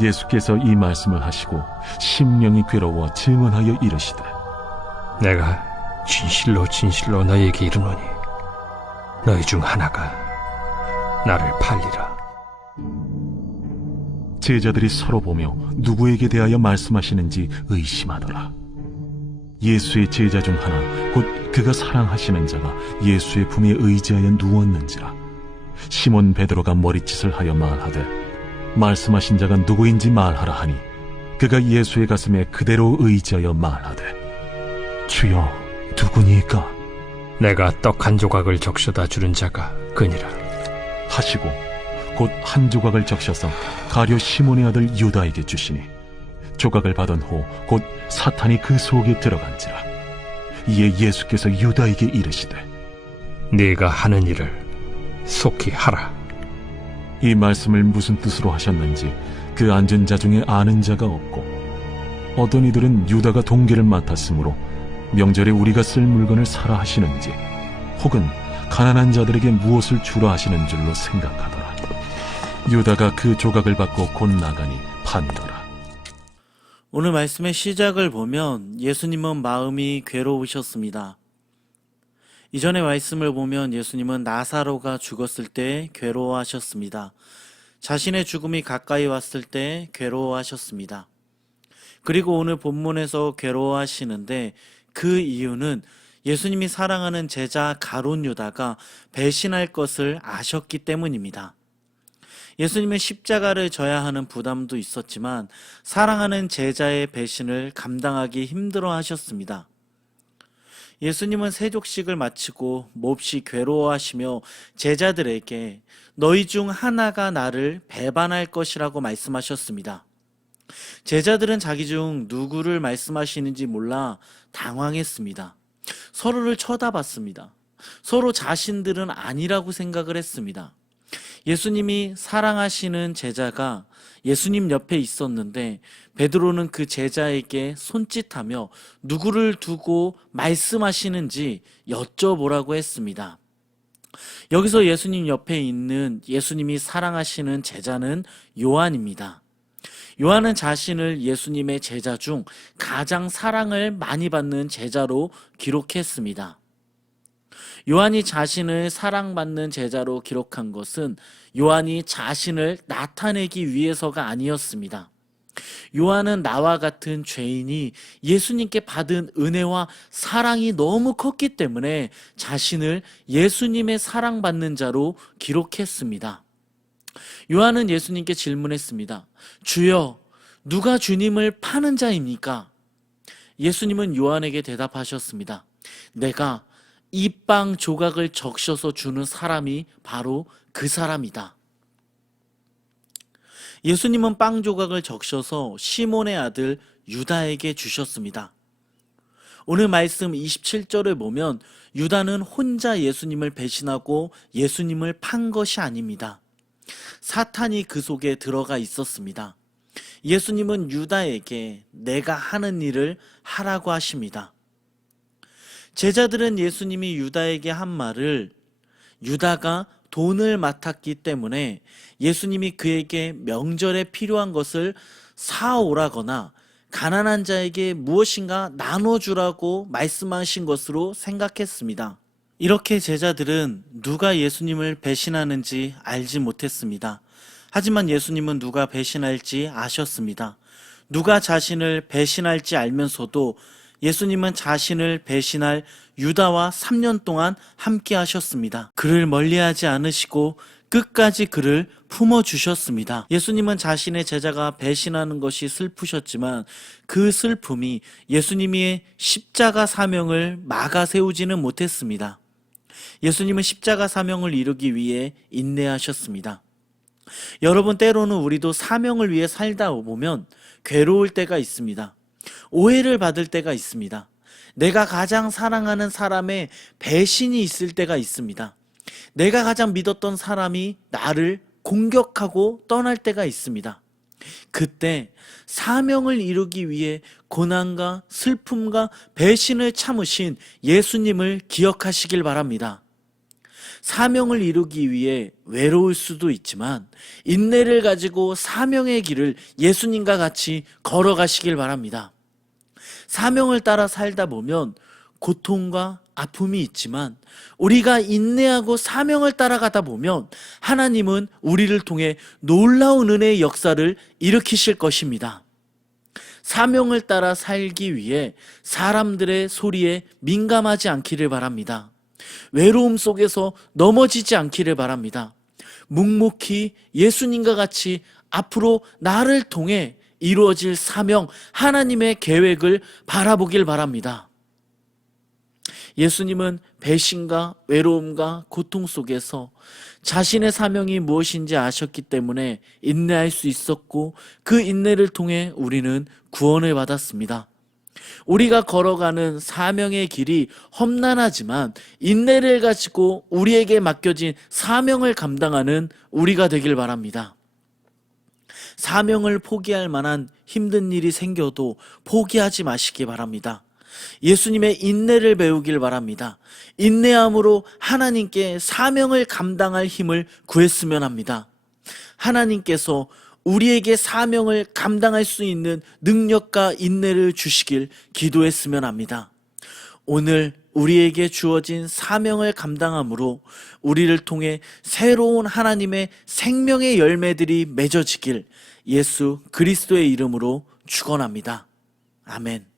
예수께서 이 말씀을 하시고 심령이 괴로워 증언하여 이르시되 내가 진실로 진실로 너희에게 이르노니 너희 중 하나가 나를 팔리라. 제자들이 서로 보며 누구에게 대하여 말씀하시는지 의심하더라. 예수의 제자 중 하나 곧 그가 사랑하시는 자가 예수의 품에 의지하여 누웠는지라. 시몬 베드로가 머리짓을 하여 말하되 말씀하신 자가 누구인지 말하라 하니 그가 예수의 가슴에 그대로 의지하여 말하되 주여 누구니까 내가 떡 한 조각을 적셔다 주는 자가 그니라 하시고 곧 한 조각을 적셔서 가룟 시몬의 아들 유다에게 주시니 조각을 받은 후 곧 사탄이 그 속에 들어간지라. 이에 예수께서 유다에게 이르시되 네가 하는 일을 속히 하라. 이 말씀을 무슨 뜻으로 하셨는지 그 앉은 자 중에 아는 자가 없고 어떤 이들은 유다가 동기를 맡았으므로 명절에 우리가 쓸 물건을 사라 하시는지 혹은 가난한 자들에게 무엇을 주라 하시는 줄로 생각하더라. 유다가 그 조각을 받고 곧 나가니 판더라. 오늘 말씀의 시작을 보면 예수님은 마음이 괴로우셨습니다. 이전의 말씀을 보면 예수님은 나사로가 죽었을 때 괴로워하셨습니다. 자신의 죽음이 가까이 왔을 때 괴로워하셨습니다. 그리고 오늘 본문에서 괴로워하시는데 그 이유는 예수님이 사랑하는 제자 가룟 유다가 배신할 것을 아셨기 때문입니다. 예수님은 십자가를 져야 하는 부담도 있었지만 사랑하는 제자의 배신을 감당하기 힘들어 하셨습니다. 예수님은 세족식을 마치고 몹시 괴로워하시며 제자들에게 너희 중 하나가 나를 배반할 것이라고 말씀하셨습니다. 제자들은 자기 중 누구를 말씀하시는지 몰라 당황했습니다. 서로를 쳐다봤습니다. 서로 자신들은 아니라고 생각을 했습니다. 예수님이 사랑하시는 제자가 예수님 옆에 있었는데 베드로는 그 제자에게 손짓하며 누구를 두고 말씀하시는지 여쭤보라고 했습니다. 여기서 예수님 옆에 있는 예수님이 사랑하시는 제자는 요한입니다. 요한은 자신을 예수님의 제자 중 가장 사랑을 많이 받는 제자로 기록했습니다. 요한이 자신을 사랑받는 제자로 기록한 것은 요한이 자신을 나타내기 위해서가 아니었습니다. 요한은 나와 같은 죄인이 예수님께 받은 은혜와 사랑이 너무 컸기 때문에 자신을 예수님의 사랑받는 자로 기록했습니다. 요한은 예수님께 질문했습니다. 주여, 누가 주님을 파는 자입니까? 예수님은 요한에게 대답하셨습니다. 내가 이 빵 조각을 적셔서 주는 사람이 바로 그 사람이다. 예수님은 빵 조각을 적셔서 시몬의 아들 유다에게 주셨습니다. 오늘 말씀 27절을 보면 유다는 혼자 예수님을 배신하고 예수님을 판 것이 아닙니다. 사탄이 그 속에 들어가 있었습니다. 예수님은 유다에게 내가 하는 일을 하라고 하십니다. 제자들은 예수님이 유다에게 한 말을 유다가 돈을 맡았기 때문에 예수님이 그에게 명절에 필요한 것을 사오라거나 가난한 자에게 무엇인가 나눠주라고 말씀하신 것으로 생각했습니다. 이렇게 제자들은 누가 예수님을 배신하는지 알지 못했습니다. 하지만 예수님은 누가 배신할지 아셨습니다. 누가 자신을 배신할지 알면서도 예수님은 자신을 배신할 유다와 3년 동안 함께 하셨습니다. 그를 멀리하지 않으시고 끝까지 그를 품어주셨습니다. 예수님은 자신의 제자가 배신하는 것이 슬프셨지만 그 슬픔이 예수님의 십자가 사명을 막아 세우지는 못했습니다. 예수님은 십자가 사명을 이루기 위해 인내하셨습니다. 여러분, 때로는 우리도 사명을 위해 살다 보면 괴로울 때가 있습니다. 오해를 받을 때가 있습니다. 내가 가장 사랑하는 사람의 배신이 있을 때가 있습니다. 내가 가장 믿었던 사람이 나를 공격하고 떠날 때가 있습니다. 그때 사명을 이루기 위해 고난과 슬픔과 배신을 참으신 예수님을 기억하시길 바랍니다. 사명을 이루기 위해 외로울 수도 있지만 인내를 가지고 사명의 길을 예수님과 같이 걸어가시길 바랍니다. 사명을 따라 살다 보면 고통과 아픔이 있지만 우리가 인내하고 사명을 따라가다 보면 하나님은 우리를 통해 놀라운 은혜의 역사를 일으키실 것입니다. 사명을 따라 살기 위해 사람들의 소리에 민감하지 않기를 바랍니다. 외로움 속에서 넘어지지 않기를 바랍니다. 묵묵히 예수님과 같이 앞으로 나를 통해 이루어질 사명, 하나님의 계획을 바라보길 바랍니다. 예수님은 배신과 외로움과 고통 속에서 자신의 사명이 무엇인지 아셨기 때문에 인내할 수 있었고 그 인내를 통해 우리는 구원을 받았습니다. 우리가 걸어가는 사명의 길이 험난하지만 인내를 가지고 우리에게 맡겨진 사명을 감당하는 우리가 되길 바랍니다. 사명을 포기할 만한 힘든 일이 생겨도 포기하지 마시기 바랍니다. 예수님의 인내를 배우길 바랍니다. 인내함으로 하나님께 사명을 감당할 힘을 구했으면 합니다. 하나님께서 우리에게 사명을 감당할 수 있는 능력과 인내를 주시길 기도했으면 합니다. 오늘 우리에게 주어진 사명을 감당함으로 우리를 통해 새로운 하나님의 생명의 열매들이 맺어지길 예수 그리스도의 이름으로 축원합니다. 아멘.